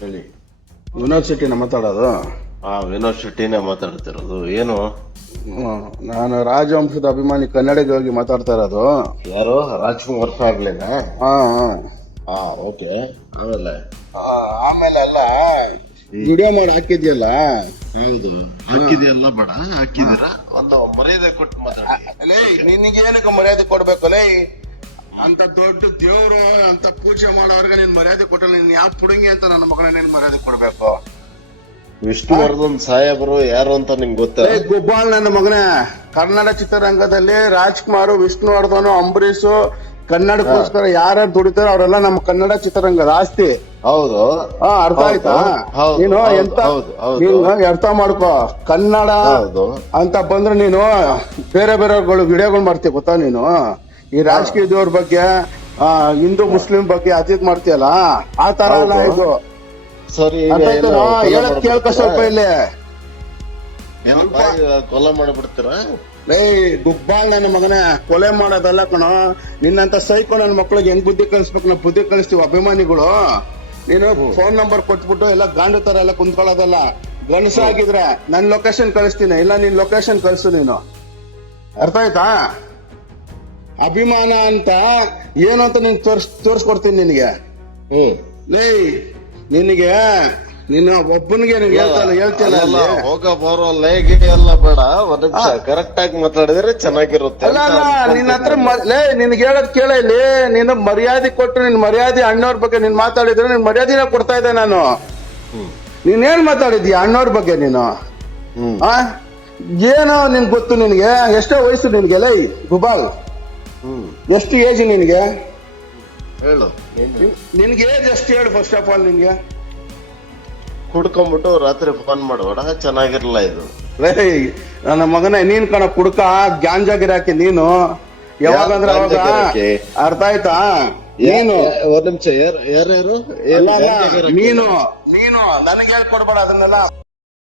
ಹೇಳಿ. ಯೂನಿವರ್ಸಿಟಿನ ಮಾತಾಡೋದು? ಆ ಯೂನಿವರ್ಸಿಟಿನೇ ಶೆಟ್ಟಿನೇ ಮಾತಾಡ್ತಿರೋದು. ಏನು? ಹ್ಮ್. ನಾನು ರಾಜವಂಶದ ಅಭಿಮಾನಿ ಕನ್ನಡಿಗ ಹೋಗಿ ಮಾತಾಡ್ತಾ ಇರೋದು. ಯಾರು? ರಾಜ್ಕುಮಾರ್ ಫ್ಯಾಮಿಲಿನ? ಹಾ ಹಾ. ಹಾ ಓಕೆ. ಆಮೇಲೆ? ಆ, ಆಮೇಲೆ ಅಲ್ಲ ವಿಡಿಯೋ ಮಾಡಿ ಹಾಕಿದ್ಯಲ್ಲ? ಹೌದು. ಹಾಕಿದೆಯಲ್ಲ ಬೇಡ. ಹಾಕಿದಿರಾ ಒಂದು ಮರ್ಯಾದೆ ಕೊಟ್ಟು ಮಾತಾಡಿ. ಲೇ ನಿನಗೇನಕ್ಕೆ ಮರ್ಯಾದೆ ಕೊಡ್ಬೇಕು ಲೇ? ಅಂತ ದೊಡ್ಡ ದೇವ್ರು ಅಂತ ಪೂಜೆ ಮಾಡೋರ್ಗೆ ನೀನ್ ಮರ್ಯಾದೆ ಕೊಟ್ಟ ನೀನ್ ಯಾವ ಪುಡುಂಗಿ ಅಂತ ನನ್ನ ಮಗನ ನೀನ್ ಮರ್ಯಾದೆ ಕೊಡ್ಬೇಕು? ವಿಷ್ಣುವರ್ಧನ್ ಸಾಹೇಬರು ಯಾರು ಅಂತ ನಿಂಗೆ ಗೊತ್ತಾ? ಗೋಪಾಲ್ ನನ್ನ ಮಗನೇ ಕನ್ನಡ ಚಿತ್ರರಂಗದಲ್ಲಿ ರಾಜ್ಕುಮಾರ್ ವಿಷ್ಣುವರ್ಧನ್ ಅಂಬರೀಷ್ ಕನ್ನಡಕ್ಕೋಸ್ಕರ ಯಾರ್ಯಾರು ದುಡಿತಾರೋ ಅವರೆಲ್ಲ ನಮ್ಮ ಕನ್ನಡ ಚಿತ್ರರಂಗದ ಆಸ್ತಿ. ಹೌದು. ಹಾ ಅರ್ಥ ಆಯ್ತಾ? ನೀನು ಎಂತ. ನೀನು ಅರ್ಥ ಮಾಡ್ಕೋ. ಕನ್ನಡ ಅಂತ ಬಂದ್ರೆ ನೀನು ಬೇರೆ ಬೇರೆ ವಿಡಿಯೋಗಳು ಮಾಡ್ತೀಯ ಗೊತ್ತಾ ನೀನು? ಈ ರಾಜಕೀಯದವ್ರ ಬಗ್ಗೆ ಆ, ಹಿಂದೂ ಮುಸ್ಲಿಂ ಬಗ್ಗೆ ಅತೀತ್ ಮಾಡ್ತೀಯಲ್ಲ ಆ ತರ ಅಲ್ಲ ಇದು. ಸರಿ ಹೇಳಕ್ ಕೇಳ್ಕ? ಸ್ವಲ್ಪ ಇಲ್ಲಿ. ಕೊಲ ಮಾಡಿಬಿಡ್ತೀರಾ? ಲೇ ಗುಬ್ಬಾಳ್ ನನ್ನ ಮಗನೇ ಕೊಲೆ ಮಾಡೋದಲ್ಲ ಕಣ. ನಿನ್ನಂತ ಸೈಕೋ ನನ್ನ ಮಕ್ಳಿಗೆ ಹೆಂಗ್ ಬುದ್ಧಿ ಕಲಿಸ್ಬೇಕು? ನಾವು ಬುದ್ಧಿ ಕಲಿಸ್ತೀವಿ ಅಭಿಮಾನಿಗಳು. ನೀನು ಫೋನ್ ನಂಬರ್ ಕೊಟ್ಬಿಟ್ಟು ಎಲ್ಲ ಗಾಂಡು ತರ ಎಲ್ಲ ಕುಂತ್ಕೊಳ್ಳೋದಲ್ಲ. ಗಣಸ ಆಗಿದ್ರೆ ನನ್ ಲೊಕೇಶನ್ ಕಳಿಸ್ತೀನಿ. ಇಲ್ಲ ನಿನ್ ಲೊಕೇಶನ್ ಕಳಿಸು ನೀನು. ಅರ್ಥ ಆಯ್ತಾ? ಅಭಿಮಾನ ಅಂತ ಏನು ಅಂತ ನಿನ್ ತೋರ್ಸ್ ತೋರ್ಸ್ಕೊಡ್ತೀನಿ ನಿನಗೆ. ಹ್ಮ್. ಲೇ ನಿನಗೆ ನಿನ್ನ ಒಬ್ಬನಿಗೆ ನೀನ್ ಹೇಳ್ತಲ್ಲ ಹೇಳ್ತಿಲ್ಲ ಅಲ್ಲ, ಹೋಗ ಬರೋ ಲೇಗೆ ಎಲ್ಲ ಬೇಡ ಒಂದ್ ನಿಮಿಷ ಕರೆಕ್ಟ್ ಆಗಿ ಮಾತಾಡಿದ್ರೆ ಚೆನ್ನಾಗಿರುತ್ತೆ ಅಲ್ಲ ಅಂತ ಅಲ್ಲ ನಿನ್ನ ಹತ್ರ ಮ- ಲೇ ನಿನ್ಗೆ ಹೇಳೋದ್ ಕೇಳ ಇಲ್ಲಿ. ನೀನು ಮರ್ಯಾದೆ ಕೊಟ್ಟು ನಿನ್ ಮರ್ಯಾದೆ ಅಣ್ಣವ್ರ ಬಗ್ಗೆ ನೀನ್ ಮಾತಾಡಿದ್ರೆ ನಿನ್ ಮರ್ಯಾದೆನ ಕೊಡ್ತಾ ಇದ್ದೆ ನಾನು. ನೀನ್ ಏನ್ ಮಾತಾಡಿದ್ಯಾ ಅಣ್ಣವ್ರ ಬಗ್ಗೆ ನೀನು? ಹ್ಮ್. ಆ? ಏನೋ ನಿನ್ ಗೊತ್ತು ನಿನ್ಗೆ? ಎಷ್ಟೋ ವಯಸ್ಸು ನಿನ್ಗೆ ಲೈ ಗುಬಾಲ್. ಎಷ್ಟು ಏಜ್ ನಿನ್ಗೆ? ಹೇಳು. ಏನು? ನಿನ್ಗೆ ಏಜ್ ಎಷ್ಟು ಹೇಳು ಫಸ್ಟ್ ಆಫ್ ಆಲ್ ನಿನ್ಗೆ? ಕುಡ್ಕೊಂಡ್ಬಿಟ್ಟು ರಾತ್ರಿ ಫೋನ್ ಮಾಡಬೇಡ ಚೆನ್ನಾಗಿರಲ್ಲ ಇದು. ನನ್ನ ಮಗನೇ ನೀನ್ ಕಣ ಕುಡ್ಕ ಗ್ಯಾಂಜಾ ಗಿರಾಕಿ ನೀನು. ಯಾವಾಗಂದ್ರೆ ಅವಾಗ ಅರ್ಥ ಆಯ್ತಾ? ನೀನು. ಯಾ- ಒಂದ್ ನಿಮಿಷ ಯಾರು ಯಾರ್ಯಾರು? ಏನ್? ನೀನು ನೀನು ನನಗೆ ಹೇಳ್ಕೊಡ್ಬೇಡ ಅದನ್ನೆಲ್ಲ.